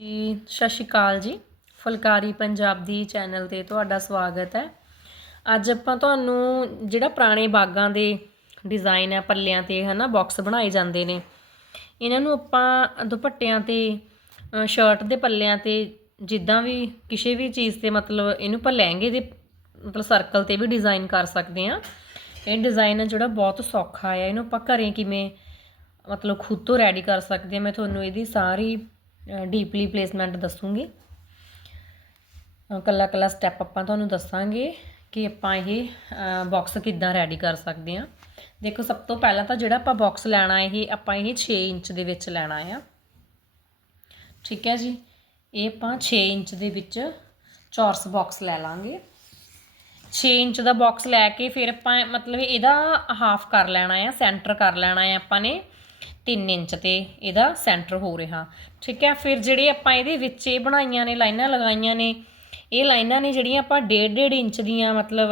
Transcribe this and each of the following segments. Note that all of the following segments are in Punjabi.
ਜੀ, ਸਤਿ ਸ਼੍ਰੀ ਅਕਾਲ ਜੀ। ਫੁਲਕਾਰੀ ਪੰਜਾਬ ਦੀ ਚੈਨਲ ਤੇ ਤੁਹਾਡਾ ਸਵਾਗਤ ਹੈ। ਅੱਜ ਆਪਾਂ ਤੁਹਾਨੂੰ ਜਿਹੜਾ ਪੁਰਾਣੇ ਬਾਗਾਂ ਦੇ ਡਿਜ਼ਾਈਨ ਹੈ, ਪੱਲਿਆਂ ਤੇ ਹਨਾ ਬਾਕਸ ਬਣਾਏ ਜਾਂਦੇ ਨੇ। ਇਹਨਾਂ ਨੂੰ ਆਪਾਂ ਦੁਪੱਟਿਆਂ ਤੇ ਸ਼ਰਟ ਦੇ ਪੱਲਿਆਂ ਤੇ ਜਿੱਦਾਂ ਵੀ ਕਿਸੇ ਵੀ ਚੀਜ਼ ਤੇ ਮਤਲਬ ਇਹਨੂੰ ਆਪਾਂ ਲਹਿੰਗੇ ਦੇ ਮਤਲਬ ਸਰਕਲ ਤੇ ਵੀ ਡਿਜ਼ਾਈਨ ਕਰ ਸਕਦੇ ਆ ਇਹ ਡਿਜ਼ਾਈਨ ਹੈ ਜਿਹੜਾ ਬਹੁਤ ਸੌਖਾ ਆ। ਇਹਨੂੰ ਆਪਾਂ ਘਰੇ ਕਿਵੇਂ ਮਤਲਬ ਖੁਦ ਤੋਂ ਰੈਡੀ ਕਰ ਸਕਦੇ ਆ ਮੈਂ ਤੁਹਾਨੂੰ ਇਹਦੀ ਸਾਰੀ ਡੀਪਲੀ ਪਲੇਸਮੈਂਟ ਦੱਸੂਗੀ। ਅ, ਕੱਲਾ ਕੱਲਾ ਸਟੈਪ ਆਪਾਂ ਤੁਹਾਨੂੰ ਦੱਸਾਂਗੇ ਕਿ ਆਪਾਂ ਇਹ ਬਾਕਸ ਕਿੱਦਾਂ ਰੈਡੀ ਕਰ ਸਕਦੇ ਹਾਂ। ਦੇਖੋ ਸਭ ਤੋਂ ਪਹਿਲਾਂ ਤਾਂ ਜਿਹੜਾ ਆਪਾਂ ਬਾਕਸ ਲੈਣਾ ਇਹ ਆਪਾਂ ਇਹ 6 ਇੰਚ ਦੇ ਵਿੱਚ ਲੈਣਾ ਆ। ਠੀਕ ਹੈ ਜੀ? ਇਹ ਆਪਾਂ 6 ਇੰਚ ਦੇ ਵਿੱਚ ਚੌਰਸ ਬਾਕਸ ਲੈ ਲਾਂਗੇ। 6 ਇੰਚ ਦਾ ਬਾਕਸ ਲੈ ਕੇ ਫਿਰ ਆਪਾਂ ਮਤਲਬ ਇਹਦਾ ਹਾਫ ਕਰ ਲੈਣਾ ਆ ਸੈਂਟਰ ਕਰ ਲੈਣਾ ਆ ਆਪਾਂ ਨੇ। 3 ਇੰਚ ਤੇ ਇਹਦਾ ਸੈਂਟਰ ਹੋ ਰਿਹਾ। ਠੀਕ ਹੈ, ਫਿਰ ਜਿਹੜੇ ਆਪਾਂ ਇਹਦੇ ਵਿੱਚ ਇਹ ਬਣਾਈਆਂ ਨੇ, ਲਾਈਨਾਂ ਲਗਾਈਆਂ ਨੇ, ਇਹ ਲਾਈਨਾਂ ਨੇ ਜਿਹੜੀਆਂ ਆਪਾਂ 1.5 ਇੰਚ ਦੀਆਂ, ਮਤਲਬ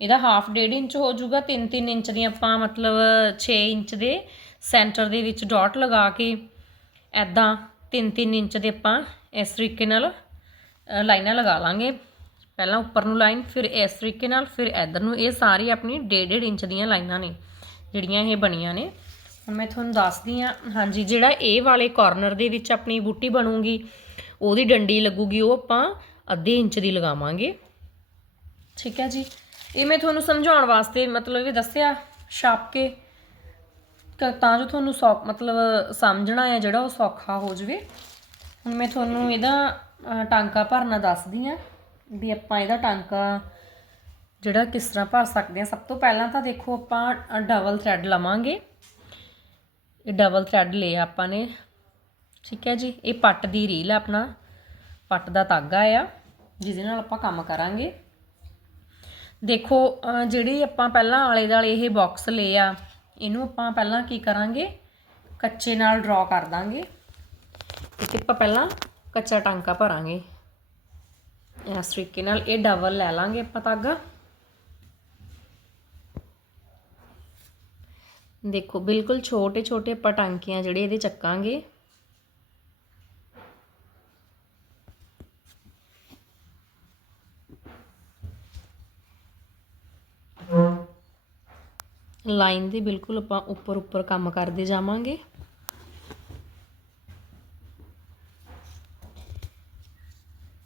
ਇਹਦਾ ਹਾਫ 1.5 ਇੰਚ ਹੋ ਜਾਊਗਾ 3-3 ਇੰਚ ਦੀਆਂ ਆਪਾਂ ਮਤਲਬ 6 ਇੰਚ ਦੇ ਸੈਂਟਰ ਦੇ ਵਿੱਚ ਡਾਟ ਲਗਾ ਕੇ ਐਦਾਂ 3-3 ਇੰਚ ਦੇ ਆਪਾਂ ਇਸ ਤਰੀਕੇ ਨਾਲ ਲਾਈਨਾਂ ਲਗਾ ਲਾਂਗੇ। ਪਹਿਲਾਂ ਉੱਪਰ ਨੂੰ ਲਾਈਨ, ਫਿਰ ਇਸ ਤਰੀਕੇ ਨਾਲ, ਫਿਰ ਇਧਰ ਨੂੰ, ਇਹ ਸਾਰੀ ਆਪਣੀ 1.5 ਇੰਚ ਦੀਆਂ ਲਾਈਨਾਂ ਨੇ। ਜਿਹੜੀਆਂ ਇਹ ਬਣੀਆਂ ਨੇ। ਹੁਣ ਮੈਂ ਤੁਹਾਨੂੰ ਦੱਸਦੀ ਆ ਹਾਂਜੀ, ਜਿਹੜਾ ਇਹ ਵਾਲੇ ਕਾਰਨਰ ਦੇ ਵਿੱਚ ਆਪਣੀ ਬੂਟੀ ਬਣੂਗੀ, ਉਹਦੀ ਡੰਡੀ ਲੱਗੂਗੀ, ਉਹ ਆਪਾਂ ਅੱਧੇ ਇੰਚ ਦੀ ਲਗਾਵਾਂਗੇ। ਠੀਕ ਹੈ ਜੀ। ਇਹ ਮੈਂ ਤੁਹਾਨੂੰ ਸਮਝਾਉਣ ਵਾਸਤੇ ਮਤਲਬ ਇਹ ਦੱਸਿਆ ਛਾਪ ਕੇ ਕ- ਤਾਂ ਜੋ ਤੁਹਾਨੂੰ ਸੌ ਮਤਲਬ ਸਮਝਣਾ ਹੈ ਜਿਹੜਾ ਉਹ ਸੌਖਾ ਹੋ ਜਵੇ। ਹੁਣ ਮੈਂ ਤੁਹਾਨੂੰ ਇਹਦਾ ਟਾਂਕਾ ਭਰਨਾ ਦੱਸਦੀ ਆ ਵੀ ਆਪਾਂ ਇਹਦਾ ਟਾਂਕਾ ਜਿਹੜਾ ਕਿਸ ਤਰ੍ਹਾਂ ਭਰ ਸਕਦੇ ਹਾਂ, ਸਭ ਤੋਂ ਪਹਿਲਾਂ ਤਾਂ ਦੇਖੋ ਆਪਾਂ ਡਬਲ ਥਰੈਡ ਲਵਾਂਗੇ। ਇਹ ਡਬਲ ਥਰੈਡ ਲਿਆ ਆਪਾਂ ਨੇ। ਠੀਕ ਹੈ ਜੀ, ਇਹ ਪੱਟ ਦੀ ਰੀਲ ਆ ਆਪਣਾ। ਪੱਟ ਦਾ ਧਾਗਾ ਆ, ਜਿਹਦੇ ਨਾਲ ਆਪਾਂ ਕੰਮ ਕਰਾਂਗੇ। ਦੇਖੋ ਜਿਹੜੀ ਆਪਾਂ ਪਹਿਲਾਂ ਆਲੇ ਦਾਲੇ ਇਹ ਬਾਕਸ ਆ, ਇਹਨੂੰ ਆਪਾਂ ਪਹਿਲਾਂ ਕੀ ਕਰਾਂਗੇ? ਕੱਚੇ ਨਾਲ ਡਰਾ ਕਰ ਦਾਂਗੇ। ਤੇ ਆਪਾਂ ਪਹਿਲਾਂ ਕੱਚਾ ਟਾਂਕਾ ਭਰਾਂਗੇ। ਇਸ ਤਰੀਕੇ ਨਾਲ ਇਹ ਡਬਲ ਲੈ ਲਾਂਗੇ ਆਪਾਂ ਧਾਗਾ। ਦੇਖੋ, ਬਿਲਕੁਲ ਛੋਟੇ ਛੋਟੇ ਆਪਾਂ ਟਾਂਕਿਆਂ ਜਿਹੜੇ ਇਹਦੇ ਚੱਕਾਂਗੇ। ਲਾਈਨ ਦੇ ਬਿਲਕੁਲ ਆਪਾਂ ਉੱਪਰ ਉੱਪਰ ਕੰਮ ਕਰਦੇ ਜਾਵਾਂਗੇ।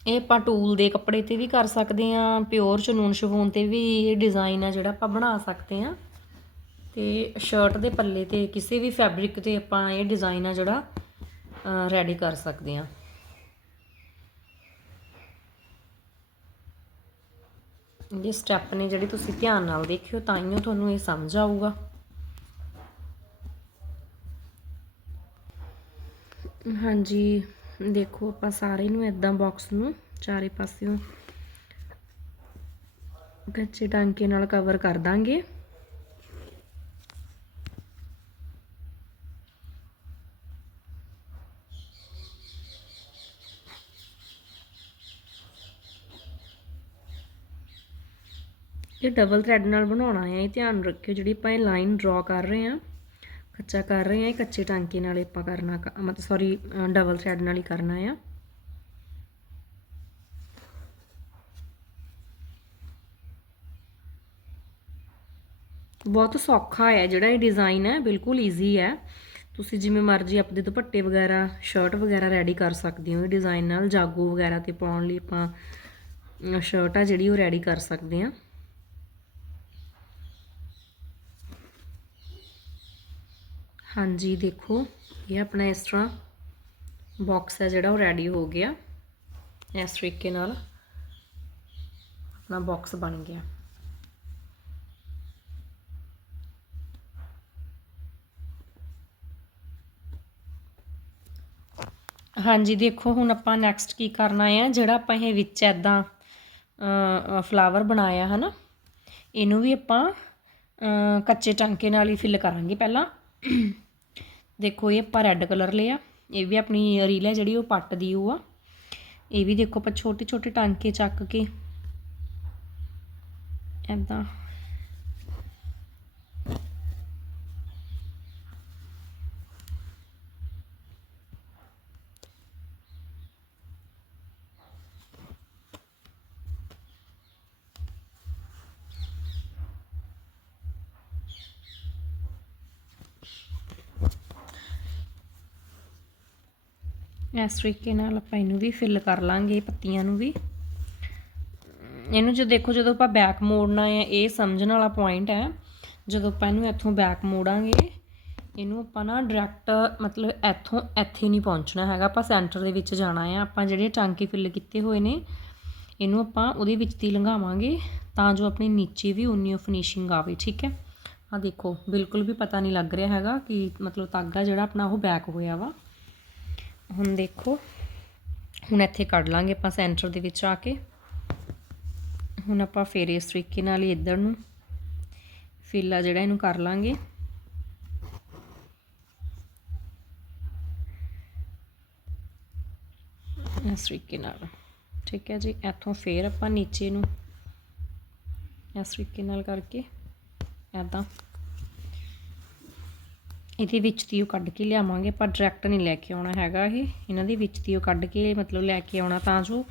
ਇਹ ਆਪਾਂ ਟੂਲ ਦੇ ਕੱਪੜੇ ਤੇ ਵੀ ਕਰ ਸਕਦੇ ਆ ਪਿਓਰ ਚਨੂਨ ਸ਼ਿਫੋਨ ਤੇ ਵੀ ਇਹ ਡਿਜ਼ਾਈਨ ਆ ਜਿਹੜਾ ਆਪਾਂ ਬਣਾ ਸਕਦੇ ਆ ਤੇ ਸ਼ਰਟ ਦੇ ਪੱਲੇ ਤੇ ਕਿਸੇ ਵੀ ਫੈਬਰਿਕ ਤੇ ਆਪਾਂ ਇਹ ਡਿਜ਼ਾਈਨ ਆ ਜਿਹੜਾ ਰੈਡੀ ਕਰ ਸਕਦੇ ਆ ਇਹ ਸਟੈਪ ਨੇ ਜਿਹੜੇ ਤੁਸੀਂ ਧਿਆਨ ਨਾਲ ਦੇਖਿਓ, ਤਾਂ ਹੀ ਤੁਹਾਨੂੰ ਇਹ ਸਮਝ ਆਊਗਾ। ਹਾਂਜੀ, ਦੇਖੋ ਆਪਾਂ ਸਾਰੇ ਨੂੰ ਇਦਾਂ ਬਾਕਸ ਨੂੰ ਚਾਰੇ ਪਾਸਿਓਂ ਕੱਚੇ ਟਾਂਕੇ ਨਾਲ ਕਵਰ ਕਰ ਦਾਂਗੇ। ਇਹ ਡਬਲ ਥ੍ਰੈਡ ਨਾਲ ਬਣਾਉਣਾ ਹੈ, ਇਹ ਧਿਆਨ ਰੱਖਿਓ, ਜਿਹੜੀ ਆਪਾਂ ਇਹ ਲਾਈਨ ਡਰਾ ਕਰ ਰਹੇ ਹਾਂ, ਕੱਚਾ ਕਰ ਰਹੇ ਹਾਂ, ਇਹ ਕੱਚੇ ਟਾਂਕੇ ਨਾਲ ਆਪਾਂ ਕਰਨਾ ਕ- ਮਤਲਬ ਸੌਰੀ ਡਬਲ ਥ੍ਰੈਡ ਨਾਲ ਹੀ ਕਰਨਾ ਆ। ਬਹੁਤ ਸੌਖਾ ਹੈ, ਜਿਹੜਾ ਇਹ ਡਿਜ਼ਾਈਨ ਹੈ, ਬਿਲਕੁਲ ਈਜ਼ੀ ਹੈ। ਤੁਸੀਂ ਜਿਵੇਂ ਮਰਜ਼ੀ ਆਪਣੇ ਦੁਪੱਟੇ ਵਗੈਰਾ ਸ਼ਰਟ ਵਗੈਰਾ ਰੈਡੀ ਕਰ ਸਕਦੇ ਹੋ, ਇਹ ਡਿਜ਼ਾਈਨ ਨਾਲ ਜਾਗੋ ਵਗੈਰਾ ਤੇ ਪਾਉਣ ਲਈ ਆਪਾਂ ਸ਼ਰਟ ਆ ਜਿਹੜੀ ਉਹ ਰੈਡੀ ਕਰ ਸਕਦੇ ਹਾਂ। ਹਾਂਜੀ, ਦੇਖੋ, ਇਹ ਆਪਣਾ ਇਸ ਤਰ੍ਹਾਂ ਬਾਕਸ ਹੈ ਜਿਹੜਾ, ਉਹ ਰੈਡੀ ਹੋ ਗਿਆ। ਇਸ ਤਰੀਕੇ ਨਾਲ ਆਪਣਾ ਬਾਕਸ ਬਣ ਗਿਆ। ਹਾਂਜੀ, ਦੇਖੋ, ਹੁਣ ਆਪਾਂ ਨੈਕਸਟ ਕੀ ਕਰਨਾ ਹੈ ਜਿਹੜਾ ਆਪਾਂ ਇਹ ਵਿੱਚ ਐਦਾਂ ਫਲਾਵਰ ਬਣਾਇਆ ਹੈ ਨਾ ਇਹਨੂੰ ਵੀ ਆਪਾਂ ਕੱਚੇ ਟਾਂਕੇ ਨਾਲ ਹੀ ਫਿਲ ਕਰਾਂਗੇ ਪਹਿਲਾਂ। ਦੇਖੋ ਇਹ ਆਪਾਂ ਰੈੱਡ ਕਲਰ ਲਿਆ। ਇਹ ਵੀ ਆਪਣੀ ਰੀਲ ਹੈ ਜਿਹੜੀ ਉਹ ਪੱਟ ਦੀ ਉਹ ਆ। ਇਹ ਵੀ ਦੇਖੋ ਆਪਾਂ ਛੋਟੇ ਛੋਟੇ ਟਾਂਕੇ ਚੱਕ ਕੇ। ਐਦਾਂ ਇਸ ਤਰੀਕੇ ਨਾਲ ਆਪਾਂ ਇਹਨੂੰ ਵੀ ਫਿਲ ਕਰ ਲਾਂਗੇ, ਪੱਤੀਆਂ ਨੂੰ ਵੀ। ਇਹਨੂੰ ਜੇ ਦੇਖੋ, ਜਦੋਂ ਆਪਾਂ ਬੈਕ ਮੋੜਨਾ ਹੈ, ਇਹ ਸਮਝਣ ਵਾਲਾ ਪੁਆਇੰਟ ਹੈ। ਜਦੋਂ ਆਪਾਂ ਇਹਨੂੰ ਇੱਥੋਂ ਬੈਕ ਮੋੜਾਂਗੇ, ਇਹਨੂੰ ਆਪਾਂ ਨਾ ਡਾਇਰੈਕਟ ਮਤਲਬ ਇੱਥੋਂ, ਇੱਥੇ ਨਹੀਂ ਪਹੁੰਚਣਾ ਹੈਗਾ। ਆਪਾਂ ਸੈਂਟਰ ਦੇ ਵਿੱਚ ਜਾਣਾ ਹੈ। ਆਪਾਂ ਜਿਹੜੇ ਟਾਂਕੇ ਫਿਲ ਕੀਤੇ ਹੋਏ ਨੇ, ਇਹਨੂੰ ਆਪਾਂ ਉਹਦੇ ਵਿੱਚ ਦੀ ਲੰਘਾਵਾਂਗੇ, ਤਾਂ ਜੋ ਆਪਣੀ ਨੀਚੇ ਵੀ ਉਨੀ ਫਿਨਿਸ਼ਿੰਗ ਆਵੇ, ਠੀਕ ਹੈ? ਆ ਦੇਖੋ, ਬਿਲਕੁਲ ਵੀ ਪਤਾ ਨਹੀਂ ਲੱਗ ਰਿਹਾ ਹੈਗਾ ਕਿ ਮਤਲਬ ਤਾਗਾ ਜਿਹੜਾ ਆਪਣਾ ਉਹ ਬੈਕ ਹੋਇਆ ਵਾ। ਹੁਣ ਦੇਖੋ। ਹੁਣ ਇੱਥੇ ਕੱਢ ਲਾਂਗੇ ਆਪਾਂ ਸੈਂਟਰ ਦੇ ਵਿੱਚ ਆ ਕੇ। ਹੁਣ ਆਪਾਂ ਫੇਰ ਇਸ ਤਰੀਕੇ ਨਾਲ ਹੀ ਇੱਧਰ ਨੂੰ ਫਿੱਲਾ ਜਿਹੜਾ ਇਹਨੂੰ ਕਰ ਲਾਂਗੇ। ਇਸ ਤਰੀਕੇ ਨਾਲ। ਠੀਕ ਹੈ ਜੀ, ਇੱਥੋਂ ਫੇਰ ਆਪਾਂ ਨੀਚੇ ਨੂੰ ਇਸ ਤਰੀਕੇ ਨਾਲ ਕਰਕੇ ਐਦਾਂ ਇਹਦੇ ਵਿੱਚ ਦੀ ਉਹ ਕੱਢ ਕੇ ਲਿਆਵਾਂਗੇ, ਪਰ ਡਾਇਰੈਕਟ ਨਹੀਂ ਲੈ ਕੇ ਆਉਣਾ ਹੈਗਾ ਇਹ। ਇਹਨਾਂ ਦੇ ਵਿੱਚ ਦੀ ਉਹ ਕੱਢ ਕੇ ਮਤਲਬ ਲੈ ਕੇ ਆਉਣਾ ਤਾਂ ਜੋ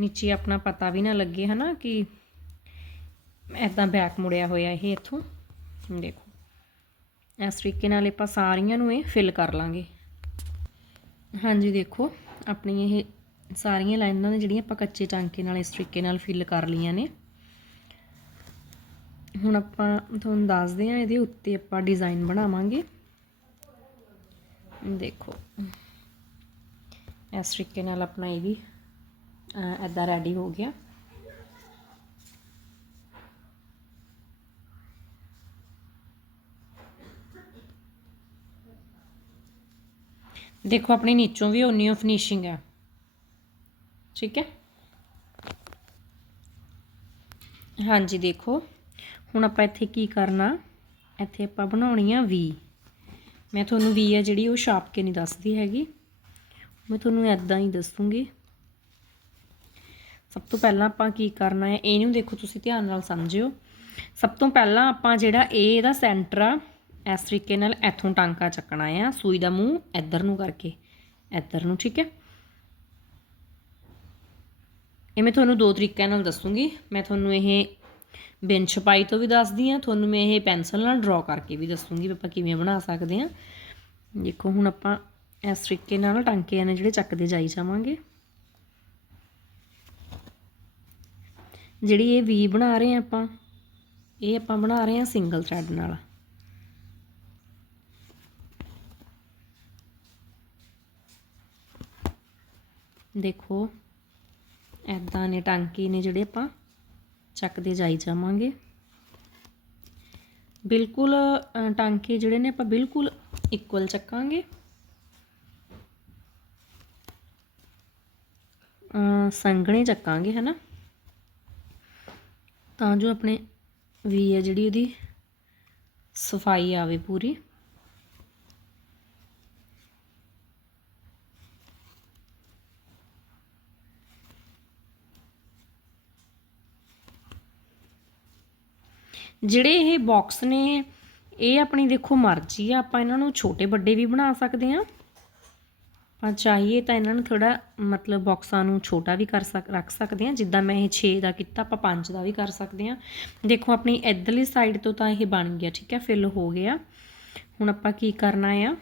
ਨੀਚੇ ਆਪਣਾ ਪਤਾ ਵੀ ਨਾ ਲੱਗੇ ਹਨਾ ਕਿ ਐਦਾਂ ਬੈਕ ਮੁੜਿਆ ਹੋਇਆ ਇਹ ਇੱਥੋਂ। ਦੇਖੋ। ਇਸ ਤਰੀਕੇ ਨਾਲ ਆਪਾਂ ਸਾਰੀਆਂ ਨੂੰ ਇਹ ਫਿਲ ਕਰ ਲਾਂਗੇ। ਹਾਂਜੀ, ਦੇਖੋ। ਆਪਣੀ ਇਹ ਸਾਰੀਆਂ ਲਾਈਨਾਂ ਨੇ ਜਿਹੜੀਆਂ ਆਪਾਂ ਕੱਚੇ ਟਾਂਕੇ ਨਾਲ ਇਸ ਤਰੀਕੇ ਨਾਲ ਫਿਲ ਕਰ ਲਈਆਂ ਨੇ। ਹੁਣ ਆਪਾਂ ਤੁਹਾਨੂੰ ਦੱਸਦੇ ਹਾਂ ਇਹਦੇ ਉੱਤੇ ਆਪਾਂ ਡਿਜ਼ਾਈਨ ਬਣਾਵਾਂਗੇ। ਦੇਖੋ। ਇਸ ਤਰੀਕੇ ਨਾਲ ਆਪਣਾ ਇਹ ਵੀ ਐਦਾਂ ਰੈਡੀ ਹੋ ਗਿਆ। ਦੇਖੋ, ਆਪਣੀ ਨੀਚੋਂ ਵੀ ਉਨੀ ਓ ਫਿਨਿਸ਼ਿੰਗ ਹੈ ਠੀਕ ਹੈ? ਹਾਂਜੀ, ਦੇਖੋ। ਹੁਣ ਆਪਾਂ ਇੱਥੇ ਕੀ ਕਰਨਾ? ਇੱਥੇ ਆਪਾਂ ਬਣਾਉਣੀ ਆ ਵੀ। ਮੈਂ ਤੁਹਾਨੂੰ ਵੀ ਹੈ ਜਿਹੜੀ ਉਹ ਛਾਪ ਕੇ ਨਹੀਂ ਦੱਸਦੀ ਹੈਗੀ। ਮੈਂ ਤੁਹਾਨੂੰ ਐਦਾਂ ਹੀ ਦੱਸੂਗੀ। ਸਭ ਤੋਂ ਪਹਿਲਾਂ ਆਪਾਂ ਕੀ ਕਰਨਾ ਹੈ ਇਹਨੂੰ ਦੇਖੋ ਤੁਸੀਂ ਧਿਆਨ ਨਾਲ ਸਮਝਿਓ। ਸਭ ਤੋਂ ਪਹਿਲਾਂ ਆਪਾਂ ਜਿਹੜਾ ਇਹ ਇਹਦਾ ਸੈਂਟਰ ਆ, ਇਸ ਤਰੀਕੇ ਨਾਲ ਇੱਥੋਂ ਟਾਂਕਾ ਚੱਕਣਾ ਆ, ਸੂਈ ਦਾ ਮੂੰਹ ਇੱਧਰ ਨੂੰ ਕਰਕੇ, ਇੱਧਰ ਨੂੰ, ਠੀਕ ਹੈ? ਇਹ ਮੈਂ ਤੁਹਾਨੂੰ ਦੋ ਤਰੀਕਿਆਂ ਨਾਲ ਦੱਸੂਗੀ। ਮੈਂ ਤੁਹਾਨੂੰ ਇਹ ਬਿਨ ਛਪਾਈ ਤੋਂ ਵੀ ਦੱਸਦੀ ਆ, ਤੁਹਾਨੂੰ ਮੈਂ ਇਹ ਪੈਨਸਲ ਨਾਲ ਡਰਾ ਕਰਕੇ ਵੀ ਦੱਸੂਗੀ ਵੀ ਆਪਾਂ ਕਿਵੇਂ ਬਣਾ ਸਕਦੇ ਆ। ਦੇਖੋ, ਹੁਣ ਆਪਾਂ ਇਸ ਤਰੀਕੇ ਨਾਲ ਟਾਂਕੇ ਨੇ ਜਿਹੜੇ ਚੱਕਦੇ ਜਾਈ ਜਾਵਾਂਗੇ। ਜਿਹੜੀ ਇਹ ਵੀ ਬਣਾ ਰਹੇ ਆ ਆਪਾਂ, ਇਹ ਆਪਾਂ ਬਣਾ ਰਹੇ ਆ ਸਿੰਗਲ ਥਰੈਡ ਨਾਲ। ਦੇਖੋ ਐਦਾਂ ਨੇ ਟਾਂਕੇ ਨੇ ਜਿਹੜੇ ਆਪਾਂ ਚੱਕਦੇ ਜਾਈ ਜਾਵਾਂਗੇ। ਬਿਲਕੁਲ ਟਾਂਕੇ ਜਿਹੜੇ ਨੇ ਆਪਾਂ ਬਿਲਕੁਲ ਇਕੁਅਲ ਚੱਕਾਂਗੇ। ਅ, ਸੰਘਣੇ ਚੱਕਾਂਗੇ ਹਨਾ? ਤਾਂ ਜੋ ਆਪਣੇ ਵੀ ਹੈ ਜਿਹੜੀ ਉਹਦੀ ਸਫ਼ਾਈ ਆਵੇ ਪੂਰੀ। ਜਿਹੜੇ ਇਹ ਬਾਕਸ ਨੇ, ਇਹ ਆਪਣੀ ਦੇਖੋ ਮਰਜ਼ੀ ਆ, ਆਪਾਂ ਇਹਨਾਂ ਨੂੰ ਛੋਟੇ ਵੱਡੇ ਵੀ ਬਣਾ ਸਕਦੇ ਆ ਆਪਾਂ ਚਾਹੀਏ ਤਾਂ ਇਹਨਾਂ ਨੂੰ ਥੋੜਾ ਮਤਲਬ ਬਾਕਸਾਂ ਨੂੰ ਛੋਟਾ ਵੀ ਕਰ ਸਕ, ਰੱਖ ਸਕਦੇ ਆ ਜਿੱਦਾਂ ਮੈਂ ਇਹ 6 ਦਾ ਕੀਤਾ, ਆਪਾਂ 5 ਦਾ ਵੀ ਕਰ ਸਕਦੇ ਆ ਦੇਖੋ ਆਪਣੀ ਇਧਰਲੀ ਸਾਈਡ ਤੋਂ ਤਾਂ ਇਹ ਬਣ ਗਿਆ, ਠੀਕ ਹੈ ਫਿਲ ਹੋ ਗਿਆ। ਹੁਣ ਆਪਾਂ ਕੀ ਕਰਨਾ ਆ?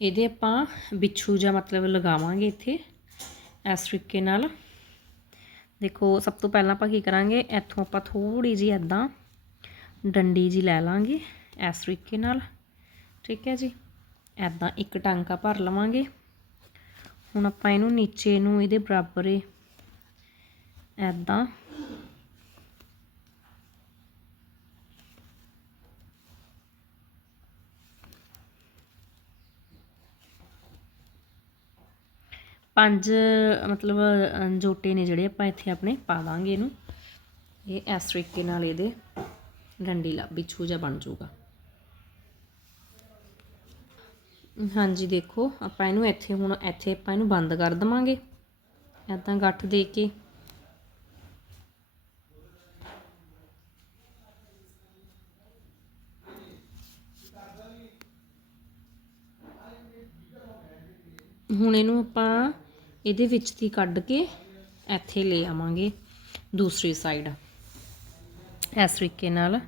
ਇਹਦੇ ਆਪਾਂ ਬਿੱਛੂ ਜਾਂ ਮਤਲਬ ਲਗਾਵਾਂਗੇ ਇੱਥੇ, ਇਸ ਤਰੀਕੇ ਨਾਲ। ਦੇਖੋ, ਸਭ ਤੋਂ ਪਹਿਲਾਂ ਆਪਾਂ ਕੀ ਕਰਾਂਗੇ? ਇੱਥੋਂ ਆਪਾਂ ਥੋੜੀ ਜੀ ਐਦਾਂ ਡੰਡੀ ਜੀ ਲੈ ਲਾਂਗੇ, ਇਸ ਤਰੀਕੇ ਨਾਲ। ਠੀਕ ਹੈ ਜੀ? ਐਦਾਂ ਇੱਕ ਟਾਂਕਾ ਭਰ ਲਵਾਂਗੇ। ਹੁਣ ਆਪਾਂ ਇਹਨੂੰ ਨੀਚੇ ਨੂੰ, ਇਹਦੇ ਬਰਾਬਰ ਹੀ ਐਦਾਂ ਪੰਜ, ਮਤਲਬ ਜੋਟੇ ਨੇ ਜਿਹੜੇ ਆਪਾਂ ਇੱਥੇ ਆਪਣੇ ਪਾ ਦਾਂਗੇ ਇਹਨੂੰ। ਇਹ ਇਸ ਤਰੀਕੇ ਨਾਲ ਇਹਦੇ ਡੰਡੀ ਲਾ, ਬਿਛੂ ਜਿਹਾ ਬਣ ਜਾਊਗਾ। ਹਾਂਜੀ, ਦੇਖੋ, ਆਪਾਂ ਇਹਨੂੰ ਇੱਥੇ ਹੁਣ, ਇੱਥੇ ਆਪਾਂ ਇਹਨੂੰ ਬੰਦ ਕਰ ਦਵਾਂਗੇ। ਐਦਾਂ ਗੱਠ ਦੇ ਕੇ। ਹੁਣ ਇਹਨੂੰ ਆਪਾਂ ਇਹਦੇ ਵਿੱਚ ਦੀ ਕੱਢ ਕੇ ਇੱਥੇ ਲੈ ਆਵਾਂਗੇ ਦੂਸਰੀ ਸਾਈਡ ਇਸ ਤਰੀਕੇ ਨਾਲ।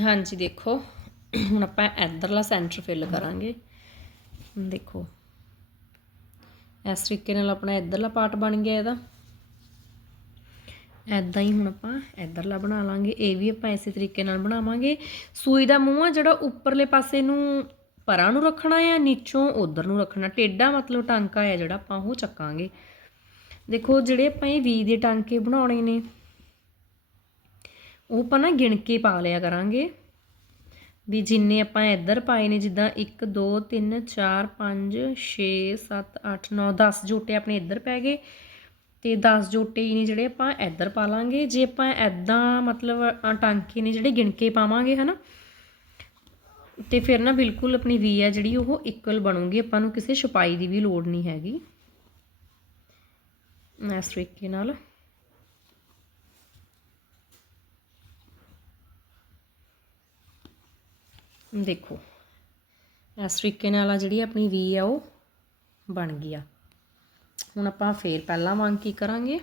ਹਾਂਜੀ, ਦੇਖੋ। ਹੁਣ ਆਪਾਂ ਇਧਰਲਾ ਸੈਂਟਰ ਫਿਲ ਕਰਾਂਗੇ। ਦੇਖੋ। ਇਸ ਤਰੀਕੇ ਨਾਲ ਆਪਣਾ ਇਧਰਲਾ ਪਾਰਟ ਬਣ ਗਿਆ ਇਹਦਾ। ਐਦਾਂ ਹੀ ਹੁਣ ਆਪਾਂ ਇਧਰਲਾ ਬਣਾ ਲਾਂਗੇ। ਇਹ ਵੀ ਆਪਾਂ ਇਸੇ ਤਰੀਕੇ ਨਾਲ ਬਣਾਵਾਂਗੇ। ਸੂਈ ਦਾ ਮੂੰਹ ਆ ਜਿਹੜਾ ਉੱਪਰਲੇ ਪਾਸੇ ਨੂੰ ਪਰਾਂ ਨੂੰ ਰੱਖਣਾ ਆ ਨੀਚੋਂ ਉਧਰ ਨੂੰ ਰੱਖਣਾ? ਟੇਡਾ ਮਤਲਬ ਟਾਂਕਾ ਹੈ ਜਿਹੜਾ ਆਪਾਂ ਉਹ ਚੱਕਾਂਗੇ। ਦੇਖੋ, ਜਿਹੜੇ ਆਪਾਂ ਇਹ ਵੀ ਦੇ ਟਾਂਕੇ ਬਣਾਉਣੇ ਨੇ, ਉਹ ਆਪਾਂ ਨਾ ਗਿਣ ਕੇ ਪਾ ਲਿਆ ਕਰਾਂਗੇ। ਵੀ ਜਿੰਨੇ ਆਪਾਂ ਇੱਧਰ ਪਾਏ ਨੇ, ਜਿੱਦਾਂ 1 2 3 4 5 6 7 8 9 10 ਜੋਟੇ ਆਪਣੇ ਇੱਧਰ ਪੈ ਗਏ। ਤੇ 10 ਜੋਟੇ ਹੀ ਨੇ ਜਿਹੜੇ ਆਪਾਂ ਇੱਧਰ ਪਾ ਲਾਂਗੇ। ਜੇ ਆਪਾਂ ਐਦਾਂ ਮਤਲਬ ਟਾਂਕੇ ਨੇ ਜਿਹੜੇ ਗਿਣ ਕੇ ਪਾਵਾਂਗੇ, ਹਨਾ? ਤੇ ਫਿਰ ਨਾ ਬਿਲਕੁਲ ਆਪਣੀ ਵੀ ਆ ਜਿਹੜੀ ਉਹ ਇਕੁਅਲ ਬਣੂਗੀ, ਆਪਾਂ ਨੂੰ ਕਿਸੇ ਛਪਾਈ ਦੀ ਵੀ ਲੋੜ ਨਹੀਂ ਹੈਗੀ। ਇਸ ਤਰੀਕੇ ਨਾਲ। ਦੇਖੋ, ਇਸ ਤਰੀਕੇ ਨਾਲ ਆ ਜਿਹੜੀ ਆਪਣੀ ਵੀ ਆ ਉਹ ਬਣ ਗਈ ਆ। ਹੁਣ ਆਪਾਂ ਫੇਰ ਪਹਿਲਾਂ ਵਾਂਗ ਕੀ ਕਰਾਂਗੇ?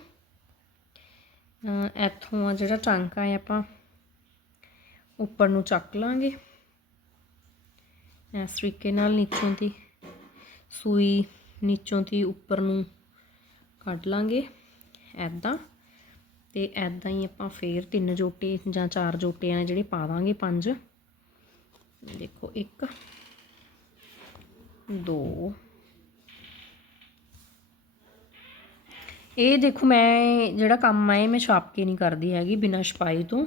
ਇੱਥੋਂ ਆ ਜਿਹੜਾ ਟਾਂਕਾ ਹੈ ਆਪਾਂ ਉੱਪਰ ਨੂੰ ਚੱਕ ਲਾਂਗੇ। ਇਸ ਤਰੀਕੇ ਨਾਲ ਨੀਚੋਂ ਦੀ ਸੂਈ ਨੀਚੋਂ ਦੀ ਉੱਪਰ ਨੂੰ ਕੱਢ ਲਾਂਗੇ ਐਦਾਂ ਤੇ ਐਦਾਂ ਹੀ ਆਪਾਂ ਫੇਰ ਤਿੰਨ ਜੋਟੇ ਜਾਂ ਚਾਰ ਜੋਟੇ ਆ ਜਿਹੜੇ ਪਾ ਦਾਂਗੇ ਪੰਜ। ਦੇਖੋ 1 2 ਇਹ ਦੇਖੋ ਮੈਂ ਜਿਹੜਾ ਕੰਮ ਆ ਇਹ ਮੈਂ ਛਾਪ ਕੇ ਨਹੀਂ ਕਰਦੀ ਹੈਗੀ ਬਿਨਾਂ ਛਪਾਈ ਤੋਂ।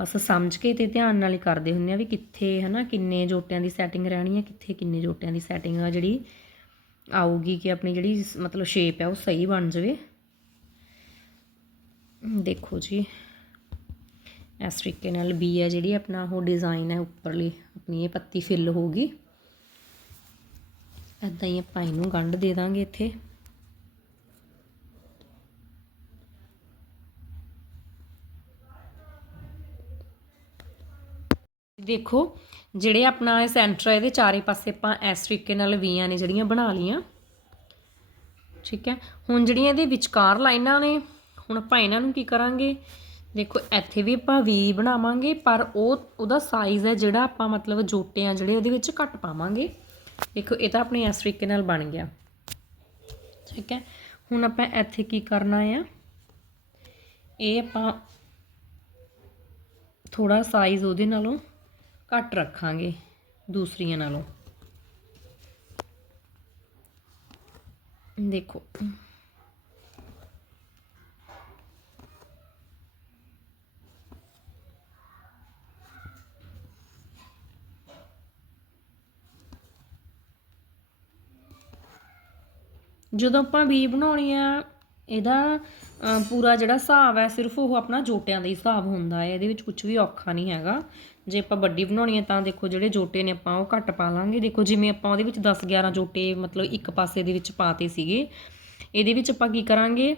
ਬਸ ਸਮਝ ਕੇ ਤੇ ਧਿਆਨ ਨਾਲ ਹੀ ਕਰਦੇ ਹੁੰਦੇ ਆ ਵੀ ਕਿੱਥੇ, ਹਨਾ, ਕਿੰਨੇ ਜੋਟਿਆਂ ਦੀ ਸੈਟਿੰਗ ਰਹਿਣੀ ਹੈ ਕਿੱਥੇ ਕਿੰਨੇ ਜੋਟਿਆਂ ਦੀ ਸੈਟਿੰਗ ਆ, ਜਿਹੜੀ ਆਊਗੀ ਕਿ ਆਪਣੀ ਜਿਹੜੀ ਮਤਲਬ ਸ਼ੇਪ ਹੈ ਉਹ ਸਹੀ ਬਣ ਜਾਵੇ। ਦੇਖੋ ਜੀ। ਇਸ ਤਰੀਕੇ ਨਾਲ ਬੀ ਹੈ ਜਿਹੜੀ ਆਪਣਾ, ਉਹ ਡਿਜ਼ਾਈਨ ਹੈ ਉੱਪਰਲੀ, ਆਪਣੀ ਇਹ ਪੱਤੀ ਫਿਲ ਹੋਊਗੀ। ਐਦਾਂ ਹੀ ਆਪਾਂ ਇਹਨੂੰ ਗੰਢ ਦੇ ਦਾਂਗੇ ਇੱਥੇ। ਦੇਖੋ, ਜਿਹੜੇ ਆਪਣਾ ਇਹ ਸੈਂਟਰ ਹੈ ਇਹਦੇ ਚਾਰੇ ਪਾਸੇ ਆਪਾਂ ਇਸ ਤਰੀਕੇ ਨਾਲ ਵੀਆਂ ਨੇ ਜਿਹੜੀਆਂ ਬਣਾ ਲਈਆਂ। ਠੀਕ ਹੈ? ਹੁਣ ਜਿਹੜੀਆਂ ਇਹਦੇ ਵਿਚਕਾਰ ਲਾਈਨਾਂ ਨੇ, ਹੁਣ ਆਪਾਂ ਇਹਨਾਂ ਨੂੰ ਕੀ ਕਰਾਂਗੇ? ਦੇਖੋ, ਇੱਥੇ ਵੀ ਆਪਾਂ ਵੀ ਬਣਾਵਾਂਗੇ, ਪਰ ਉਹ, ਉਹਦਾ ਸਾਈਜ਼ ਹੈ ਜਿਹੜਾ ਆਪਾਂ ਮਤਲਬ ਜੋਟੇ ਆ ਜਿਹੜੇ ਉਹਦੇ ਵਿੱਚ ਘੱਟ ਪਾਵਾਂਗੇ। ਦੇਖੋ, ਇਹ ਤਾਂ ਆਪਣੇ ਇਸ ਤਰੀਕੇ ਨਾਲ ਬਣ ਗਿਆ। ਠੀਕ ਹੈ? ਹੁਣ ਆਪਾਂ ਇੱਥੇ ਕੀ ਕਰਨਾ ਆ? ਇਹ ਆਪਾਂ ਥੋੜਾ ਸਾਈਜ਼ ਉਹਦੇ ਨਾਲੋਂ ਘੱਟ ਰੱਖਾਂਗੇ ਦੂਸਰੀਆਂ ਨਾਲੋਂ। ਦੇਖੋ। ਜਦੋਂ ਆਪਾਂ ਵੀ ਬਣਾਉਣੀ ਆ ਇਹਦਾ ਪੂਰਾ ਜਿਹੜਾ ਹਿਸਾਬ ਹੈ, ਸਿਰਫ ਉਹ ਆਪਣਾ ਜੋਟਿਆਂ ਦਾ ਹੀ ਹਿਸਾਬ ਹੁੰਦਾ ਹੈ। ਇਹਦੇ ਵਿੱਚ ਕੁਝ ਵੀ ਔਖਾ ਨਹੀਂ ਹੈਗਾ। ਜੇ ਆਪਾਂ ਵੱਡੀ ਬਣਾਉਣੀ ਹੈ ਤਾਂ ਦੇਖੋ ਜਿਹੜੇ ਜੋਟੇ ਨੇ ਆਪਾਂ, ਉਹ ਘੱਟ ਪਾ ਲਾਂਗੇ। ਦੇਖੋ ਜਿਵੇਂ ਆਪਾਂ ਉਹਦੇ ਵਿੱਚ 10 11 ਜੋਟੇ, ਮਤਲਬ ਇੱਕ ਪਾਸੇ ਦੇ ਵਿੱਚ ਪਾਤੇ ਸੀਗੇ। ਇਹਦੇ ਵਿੱਚ ਆਪਾਂ ਕੀ ਕਰਾਂਗੇ?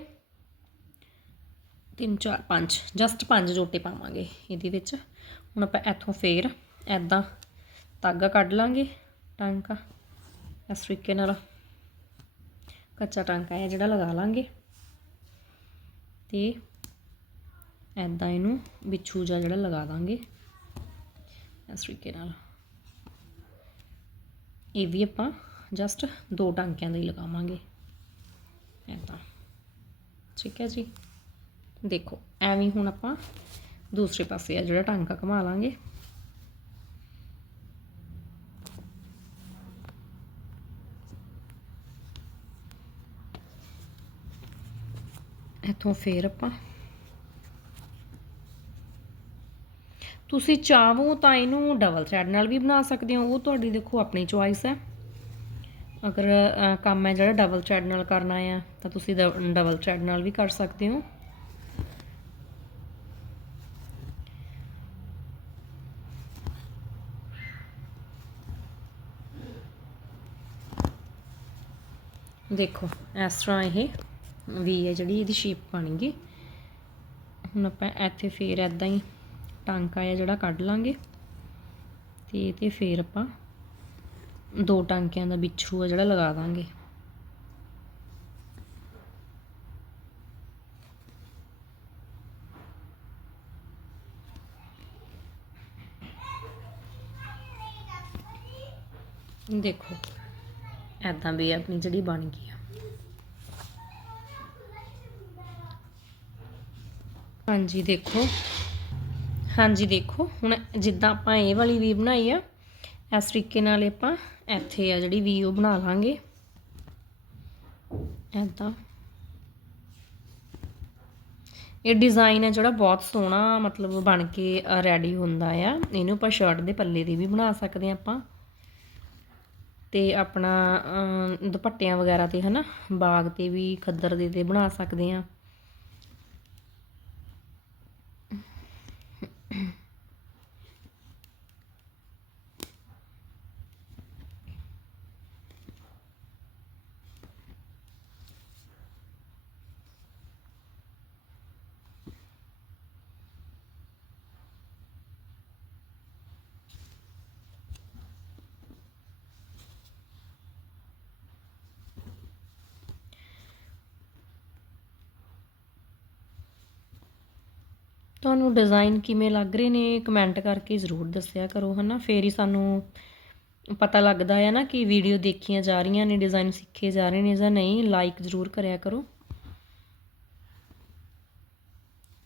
3 4 5 ਜਸਟ 5 ਜੋਟੇ ਪਾਵਾਂਗੇ ਇਹਦੇ ਵਿੱਚ। ਹੁਣ ਆਪਾਂ ਇੱਥੋਂ ਫੇਰ ਐਦਾਂ ਤਾਗਾ ਕੱਢ ਲਾਂਗੇ। ਟਾਂਕਾ, ਇਸ ਤਰੀਕੇ ਨਾਲ ਕੱਚਾ ਟਾਂਕਾ ਹੈ ਜਿਹੜਾ ਲਗਾ ਲਾਂਗੇ। ਤੇ ਐਦਾਂ ਇਹਨੂੰ ਵਿਛੂ ਜਿਹਾ ਜਿਹੜਾ ਲਗਾ ਦਾਂਗੇ। ਇਸ ਤਰੀਕੇ ਨਾਲ। ਇਹ ਵੀ ਆਪਾਂ ਜਸਟ ਦੋ ਟਾਂਕਿਆਂ ਦਾ ਹੀ ਲਗਾਵਾਂਗੇ। ਇੱਦਾਂ ਠੀਕ ਹੈ ਜੀ? ਦੇਖੋ, ਐਵੇਂ ਹੁਣ ਆਪਾਂ ਦੂਸਰੇ ਪਾਸੇ ਆ ਜਿਹੜਾ ਟਾਂਕਾ ਘੁਮਾ ਲਾਂਗੇ। ਇੱਥੋਂ ਫੇਰ ਆਪਾਂ। ਤੁਸੀਂ ਚਾਹੋ ਤਾਂ ਇਹਨੂੰ ਡਬਲ ਥ੍ਰੈਡ ਨਾਲ ਵੀ ਬਣਾ ਸਕਦੇ ਹੋ, ਉਹ ਤੁਹਾਡੀ ਦੇਖੋ ਆਪਣੀ ਚੁਆਇਸ ਹੈ। ਅਗਰ ਕੰਮ ਹੈ ਜਿਹੜਾ ਡਬਲ ਥ੍ਰੈਡ ਨਾਲ ਕਰਨਾ ਆ, ਤਾਂ ਤੁਸੀਂ ਡਬਲ ਥ੍ਰੈਡ ਨਾਲ ਵੀ ਕਰ ਸਕਦੇ ਹੋ। ਦੇਖੋ, ਇਸ ਤਰ੍ਹਾਂ ਇਹ ਵੀ ਹੈ ਜਿਹੜੀ ਇਹਦੀ ਸ਼ੇਪ ਬਣ ਗਈ। ਹੁਣ ਆਪਾਂ ਇੱਥੇ ਫੇਰ ਐਦਾਂ ਹੀ ਟਾਂਕਾ ਆ ਜਿਹੜਾ ਕੱਢ ਲਾਂਗੇ ਤੇ ਤੇ ਫੇਰ ਆਪਾਂ ਦੋ ਟਾਂਕਿਆਂ ਦਾ ਵਿਛੂ ਆ ਜਿਹੜਾ ਲਗਾ ਦਾਂਗੇ। ਦੇਖੋ ਐਦਾਂ ਵੀ ਆਪਣੀ ਜਿਹੜੀ ਬਣ ਗਈ ਆ। ਹਾਂਜੀ, ਦੇਖੋ। ਹਾਂਜੀ, ਦੇਖੋ। ਹੁਣ ਜਿੱਦਾਂ ਆਪਾਂ ਇਹ ਵਾਲੀ ਵੀ ਬਣਾਈ ਆ, ਇਸ ਤਰੀਕੇ ਨਾਲ ਆਪਾਂ ਇੱਥੇ ਆ ਜਿਹੜੀ ਵੀ ਉਹ ਬਣਾ ਲਾਂਗੇ। ਐਦਾਂ ਇਹ ਡਿਜ਼ਾਈਨ ਹੈ ਜਿਹੜਾ ਬਹੁਤ ਸੋਹਣਾ, ਮਤਲਬ ਬਣ ਕੇ ਰੈਡੀ ਹੁੰਦਾ ਆ। ਇਹਨੂੰ ਆਪਾਂ ਸ਼ਰਟ ਦੇ ਪੱਲੇ ਦੀ ਵੀ ਬਣਾ ਸਕਦੇ ਆ ਆਪਾਂ। ਤੇ ਆਪਣਾ ਦੁਪੱਟਿਆਂ ਵਗੈਰਾ ਤੇ ਹਨਾ, ਬਾਗ ਤੇ ਵੀ ਖੱਦਰ ਦੇ ਤੇ ਬਣਾ ਸਕਦੇ ਆ। ਤੁਹਾਨੂੰ ਡਿਜ਼ਾਈਨ ਕਿਵੇਂ ਲੱਗ ਰਹੇ ਨੇ ਕਮੈਂਟ ਕਰਕੇ ਜ਼ਰੂਰ ਦੱਸਿਆ ਕਰੋ, ਹਨਾ? ਫੇਰ ਹੀ ਸਾਨੂੰ ਪਤਾ ਲੱਗਦਾ ਹੈ ਨਾ ਕਿ ਵੀਡੀਓ ਦੇਖੀਆਂ ਜਾ ਰਹੀਆਂ ਨੇ ਡਿਜ਼ਾਈਨ ਸਿੱਖੇ ਜਾ ਰਹੇ ਨੇ ਜਾਂ ਨਹੀਂ। ਲਾਈਕ ਜ਼ਰੂਰ ਕਰਿਆ ਕਰੋ।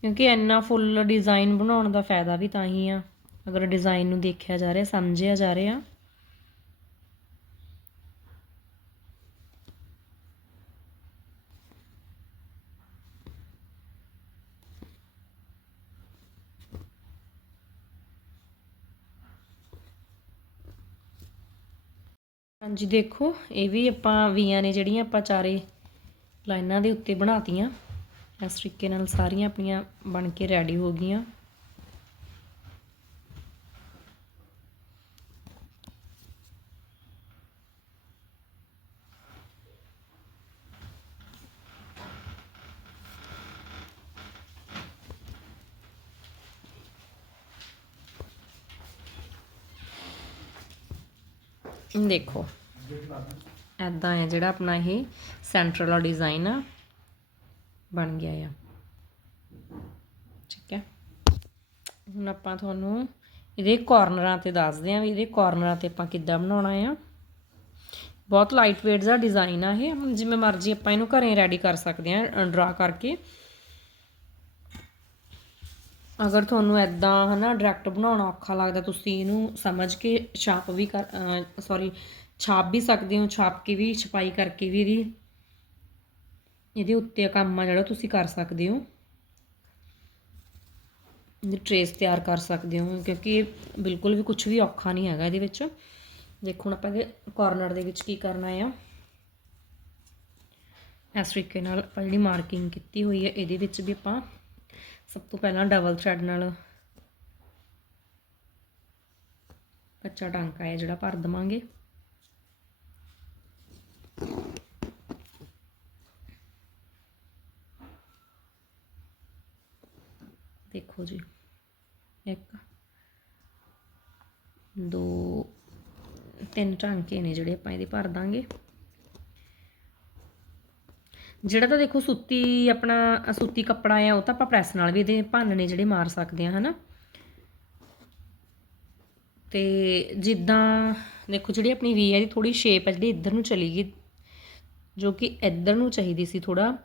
ਕਿਉਂਕਿ ਇੰਨਾ ਫੁੱਲ ਡਿਜ਼ਾਈਨ ਬਣਾਉਣ ਦਾ ਫਾਇਦਾ ਵੀ ਤਾਂ ਹੀ ਆ। ਅਗਰ ਡਿਜ਼ਾਈਨ ਨੂੰ ਦੇਖਿਆ ਜਾ ਰਿਹਾ, ਸਮਝਿਆ ਜਾ ਰਿਹਾ ਹਾਂਜੀ, ਦੇਖੋ, ਇਹ ਵੀ ਆਪਾਂ ਵੀਆਂ ਨੇ ਜਿਹੜੀਆਂ ਆਪਾਂ ਚਾਰੇ ਲਾਈਨਾਂ ਦੇ ਉੱਤੇ ਬਣਾਤੀਆਂ। ਇਸ ਤਰੀਕੇ ਨਾਲ ਸਾਰੀਆਂ ਆਪਣੀਆਂ ਬਣ ਕੇ ਰੈਡੀ ਹੋ ਗਈਆਂ। ਦੇਖੋ ਐਦਾਂ ਹੈ ਜਿਹੜਾ ਆਪਣਾ ਇਹ ਸੈਂਟਰ ਵਾਲਾ ਡਿਜ਼ਾਈਨ ਆ, ਬਣ ਗਿਆ ਆ। ਠੀਕ ਹੈ। ਹੁਣ ਆਪਾਂ ਤੁਹਾਨੂੰ ਇਹਦੇ ਕਾਰਨਰਾਂ ਤੇ ਦੱਸਦੇ ਆਂ ਵੀ ਇਹਦੇ ਕਾਰਨਰਾਂ ਤੇ ਆਪਾਂ ਕਿੱਦਾਂ ਬਣਾਉਣਾ ਆ। ਬਹੁਤ ਲਾਈਟ weight ਦਾ ਡਿਜ਼ਾਈਨ ਆ ਇਹ। ਹੁਣ ਜਿਵੇਂ ਮਰਜ਼ੀ ਆਪਾਂ ਇਹਨੂੰ ਘਰੇ ਰੈਡੀ ਕਰ ਸਕਦੇ ਆਂ ਡਰਾ ਕਰਕੇ। ਅਗਰ ਤੁਹਾਨੂੰ ਐਦਾਂ ਹਨਾ ਡਾਇਰੈਕਟ ਬਣਾਉਣਾ ਔਖਾ ਲੱਗਦਾ, ਤੁਸੀਂ ਇਹਨੂੰ ਸਮਝ ਕੇ ਛਾਪ ਵੀ ਕਰ ਸੌਰੀ ਛਾਪ ਵੀ ਸਕਦੇ ਹੋ, ਛਾਪ ਕੇ ਵੀ, ਛਪਾਈ ਕਰਕੇ ਵੀ ਇਹਦੀ। ਇਹਦੇ ਉੱਤੇ ਕੰਮ ਆ ਜਿਹੜਾ, ਤੁਸੀਂ ਕਰ ਸਕਦੇ ਹੋ। ਇਹਦੀ ਟ੍ਰੇਸ ਤਿਆਰ ਕਰ ਸਕਦੇ ਹੋ, ਕਿਉਂਕਿ ਇਹ ਬਿਲਕੁਲ ਵੀ ਕੁਝ ਵੀ ਔਖਾ ਨਹੀਂ ਹੈਗਾ ਇਹਦੇ ਵਿੱਚ। ਦੇਖੋ ਹੁਣ ਆਪਾਂ ਇਹਦੇ ਕਾਰਨਰ ਦੇ ਵਿੱਚ ਕੀ ਕਰਨਾ ਆ। ਇਸ ਤਰੀਕੇ ਨਾਲ ਆਪਾਂ ਜਿਹੜੀ ਮਾਰਕਿੰਗ ਕੀਤੀ ਹੋਈ ਹੈ ਇਹਦੇ ਵਿੱਚ ਵੀ ਆਪਾਂ ਸਭ ਤੋਂ ਪਹਿਲਾਂ ਡਬਲ ਥ੍ਰੈਡ ਨਾਲ ਕੱਚਾ ਟਾਂਕਾ ਹੈ ਜਿਹੜਾ ਭਰ ਦਵਾਂਗੇ। ਦੇਖੋ ਜੀ। ਇੱਕ, ਦੋ, ਤਿੰਨ ਟਾਂਕੇ ਨੇ ਜਿਹੜੇ ਆਪਾਂ ਇਹਦੇ ਭਰ ਦਾਂਗੇ। ਜਿਹੜਾ ਤਾਂ ਦੇਖੋ ਸੁੱਤੀ ਆਪਣਾ ਸੁੱਤੀ ਕੱਪੜਾ ਆ, ਉਹ ਤਾਂ ਆਪਾਂ ਪ੍ਰੈਸ ਨਾਲ ਵੀ ਇਹਦੇ ਭਾਨਣੇ ਜਿਹੜੇ ਮਾਰ ਸਕਦੇ ਆ, ਹਨਾ। ਤੇ ਜਿੱਦਾਂ ਦੇਖੋ ਜਿਹੜੀ ਆਪਣੀ ਵੀ ਹੈ ਦੀ ਥੋੜੀ ਸ਼ੇਪ ਹੈ ਜਿਹੜੀ ਇੱਧਰ ਨੂੰ ਚਲੀ ਗਈ, ਜੋ ਕਿ ਇੱਧਰ ਨੂੰ ਚਾਹੀਦੀ ਸੀ ਥੋੜਾ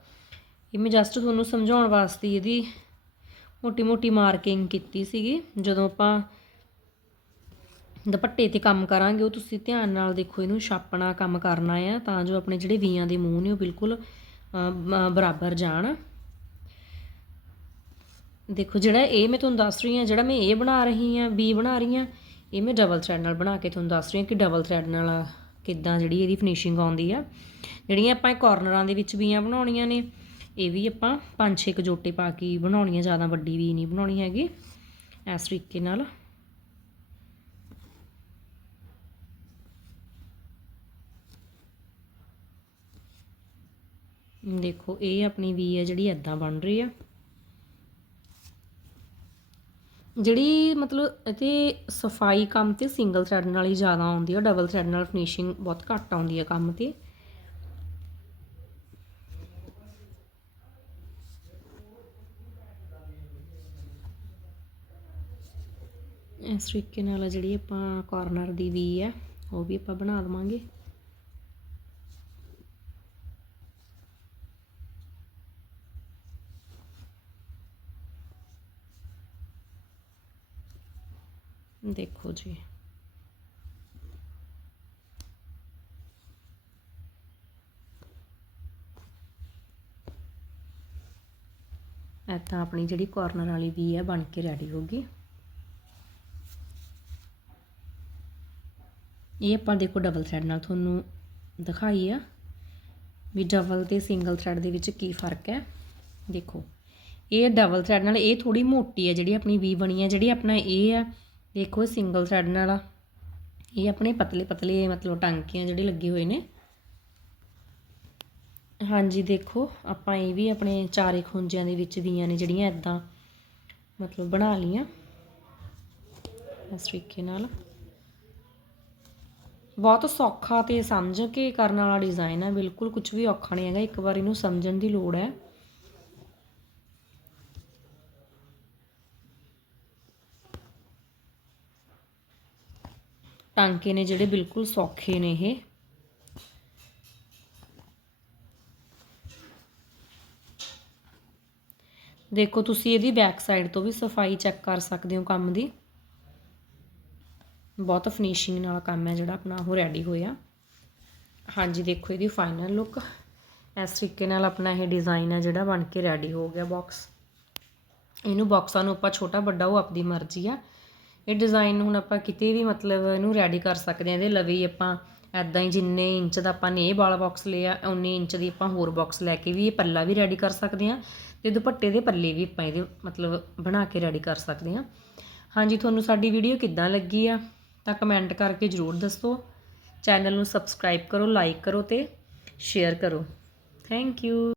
ਇਹ ਮੈਂ ਜਸਟ ਤੁਹਾਨੂੰ ਸਮਝਾਉਣ ਵਾਸਤੇ ਇਹਦੀ ਮੋਟੀ ਮੋਟੀ ਮਾਰਕਿੰਗ ਕੀਤੀ ਸੀਗੀ। ਜਦੋਂ ਆਪਾਂ ਦੁਪੱਟੇ ਤੇ ਕੰਮ ਕਰਾਂਗੇ, ਉਹ ਤੁਸੀਂ ਧਿਆਨ ਨਾਲ ਦੇਖੋ, ਇਹਨੂੰ ਛਾਪਣਾ ਕੰਮ ਕਰਨਾ ਆ, ਤਾਂ ਜੋ ਆਪਣੇ ਜਿਹੜੇ ਵੀਆਂ ਦੇ ਮੂੰਹ ਨੇ, ਉਹ ਬਿਲਕੁਲ ਬਰਾਬਰ ਜਾਣ। ਦੇਖੋ, ਜਿਹੜਾ ਇਹ ਮੈਂ ਤੁਹਾਨੂੰ ਦੱਸ ਰਹੀ ਹਾਂ, ਜਿਹੜਾ ਮੈਂ ਇਹ ਬਣਾ ਰਹੀ ਹਾਂ, ਬੀ ਬਣਾ ਰਹੀ ਹਾਂ, ਇਹ ਮੈਂ ਡਬਲ ਥ੍ਰੈਡ ਨਾਲ ਬਣਾ ਕੇ ਤੁਹਾਨੂੰ ਦੱਸ ਰਹੀ ਹਾਂ ਕਿ ਡਬਲ ਥ੍ਰੈਡ ਨਾਲ ਕਿੱਦਾਂ ਜਿਹੜੀ ਇਹਦੀ ਫਿਨਿਸ਼ਿੰਗ ਆਉਂਦੀ ਆ। ਜਿਹੜੀਆਂ ਆਪਾਂ ਇਹ ਕਾਰਨਰਾਂ ਦੇ ਵਿੱਚ ਵੀਆਂ ਬਣਾਉਣੀਆਂ ਨੇ ਇਹ ਵੀ ਆਪਾਂ ਪੰਜ ਛੇ ਕਜੋਟੇ ਪਾ ਕੇ ਬਣਾਉਣੀ ਹੈ ਜ਼ਿਆਦਾ ਵੱਡੀ ਵੀ ਨਹੀਂ ਬਣਾਉਣੀ ਹੈਗੀ। ਇਸ ਤਰੀਕੇ ਨਾਲ। ਦੇਖੋ, ਇਹ ਆਪਣੀ ਵੀ ਹੈ ਜਿਹੜੀ ਐਦਾਂ ਬਣ ਰਹੀ ਆ। ਜਿਹੜੀ ਮਤਲਬ ਇਹਤੇ ਸਫ਼ਾਈ ਕੰਮ ਤੇ ਸਿੰਗਲ ਥ੍ਰੈਡ ਨਾਲ ਹੀ ਜ਼ਿਆਦਾ ਆਉਂਦੀ ਆ ਡਬਲ ਥ੍ਰੈਡ ਨਾਲ ਫਿਨਿਸ਼ਿੰਗ ਬਹੁਤ ਘੱਟ ਆਉਂਦੀ ਹੈ ਕੰਮ ਤੇ। ਇਸ ਤਰੀਕੇ ਨਾਲ ਜਿਹੜੀ ਆਪਾਂ ਕਾਰਨਰ ਦੀ ਵੀ ਹੈ ਉਹ ਵੀ ਆਪਾਂ ਬਣਾ ਲਵਾਂਗੇ। ਦੇਖੋ ਜੀ। ਇਹ ਤਾਂ ਆਪਣੀ ਜਿਹੜੀ ਕਾਰਨਰ ਵਾਲੀ ਵੀ ਹੈ ਬਣ ਕੇ ਰੈਡੀ ਹੋ ਗਈ। ਇਹ ਆਪਾਂ ਦੇਖੋ ਡਬਲ ਥਰੈਡ ਨਾਲ ਤੁਹਾਨੂੰ ਦਿਖਾਈ ਆ ਵੀ ਡਬਲ ਤੇ ਸਿੰਗਲ ਥਰੈਡ ਦੇ ਵਿੱਚ ਕੀ ਫ਼ਰਕ ਹੈ। ਦੇਖੋ, ਇਹ ਡਬਲ ਥਰੈਡ ਨਾਲ ਇਹ ਥੋੜੀ ਮੋਟੀ ਹੈ, ਜਿਹੜੀ ਆਪਣੀ ਵੀ ਬਣੀ ਹੈ, ਜਿਹੜੀ ਆਪਣਾ ਇਹ ਆ ਦੇਖੋ ਸਿੰਗਲ ਥਰੈਡ ਨਾਲ ਇਹ ਆਪਣੇ ਪਤਲੇ ਪਤਲੇ ਮਤਲਬ ਟਾਂਕੀਆਂ ਜਿਹੜੇ ਲੱਗੇ ਹੋਏ ਨੇ। ਹਾਂਜੀ, ਦੇਖੋ, ਆਪਾਂ ਇਹ ਵੀ ਆਪਣੇ ਚਾਰੇ ਖੁੰਝਿਆਂ ਦੇ ਵਿੱਚ ਵੀਆਂ ਨੇ ਜਿਹੜੀਆਂ ਇਦਾਂ ਮਤਲਬ ਬਣਾ ਲੀਆਂ ਇਸ ਤਰੀਕੇ ਨਾਲ। ਬਹੁਤ ਸੌਖਾ ਤੇ ਸਮਝ ਕੇ ਕਰਨ ਵਾਲਾ ਡਿਜ਼ਾਈਨ ਹੈ ਬਿਲਕੁਲ ਕੁਝ ਵੀ ਔਖਾ ਨਹੀਂ ਹੈਗਾ, ਇੱਕ ਵਾਰ ਇਹਨੂੰ ਸਮਝਣ ਦੀ ਲੋੜ ਹੈ। ਟਾਂਕੇ ਨੇ ਜਿਹੜੇ ਬਿਲਕੁਲ ਸੌਖੇ ਨੇ ਇਹ। ਦੇਖੋ, ਤੁਸੀਂ ਇਹਦੀ ਬੈਕ ਸਾਈਡ ਤੋਂ ਵੀ ਸਫ਼ਾਈ ਚੈੱਕ ਕਰ ਸਕਦੇ ਹੋ ਕੰਮ ਦੀ। ਬਹੁਤ ਫਿਨਿਸ਼ਿੰਗ ਨਾਲ ਕੰਮ ਹੈ ਜਿਹੜਾ ਆਪਣਾ, ਉਹ ਰੈਡੀ ਹੋਇਆ। ਹਾਂਜੀ, ਦੇਖੋ ਇਹਦੀ ਫਾਈਨਲ ਲੁੱਕ ਇਸ ਤਰੀਕੇ ਨਾਲ ਆਪਣਾ ਇਹ ਡਿਜ਼ਾਈਨ ਹੈ ਜਿਹੜਾ ਬਣ ਕੇ ਰੈਡੀ ਹੋ ਗਿਆ ਬਾਕਸ ਇਹਨੂੰ ਬਾਕਸਾਂ ਨੂੰ ਆਪਾਂ ਛੋਟਾ, ਵੱਡਾ, ਉਹ ਆਪਦੀ ਮਰਜ਼ੀ ਆ। ਇਹ ਡਿਜ਼ਾਈਨ ਹੁਣ ਆਪਾਂ ਕਿਤੇ ਵੀ ਮਤਲਬ ਇਹਨੂੰ ਰੈਡੀ ਕਰ ਸਕਦੇ ਹਾਂ। ਇਹਦੇ ਲਵੇ ਆਪਾਂ ਐਦਾਂ ਹੀ ਜਿੰਨੇ ਇੰਚ ਦਾ ਆਪਾਂ ਨੇ ਇਹ ਵਾਲਾ ਬਾਕਸ ਲਿਆ ਉਨੇ ਇੰਚ ਦੀ ਆਪਾਂ ਹੋਰ ਬਾਕਸ ਲੈ ਕੇ ਵੀ ਇਹ ਪੱਲਾ ਵੀ ਰੈਡੀ ਕਰ ਸਕਦੇ ਹਾਂ ਤੇ ਦੁਪੱਟੇ ਦੇ ਪੱਲੇ ਵੀ ਆਪਾਂ ਇਹਦੇ ਮਤਲਬ ਬਣਾ ਕੇ ਰੈਡੀ ਕਰ ਸਕਦੇ ਹਾਂ। ਹਾਂਜੀ, ਤੁਹਾਨੂੰ ਸਾਡੀ ਵੀਡੀਓ ਕਿੱਦਾਂ ਲੱਗੀ ਆ? ਤਾਂ ਕਮੈਂਟ ਕਰਕੇ ਜ਼ਰੂਰ ਦੱਸੋ। ਚੈਨਲ ਨੂੰ ਸਬਸਕ੍ਰਾਈਬ ਕਰੋ, ਲਾਈਕ ਕਰੋ ਤੇ ਸ਼ੇਅਰ ਕਰੋ। Thank you.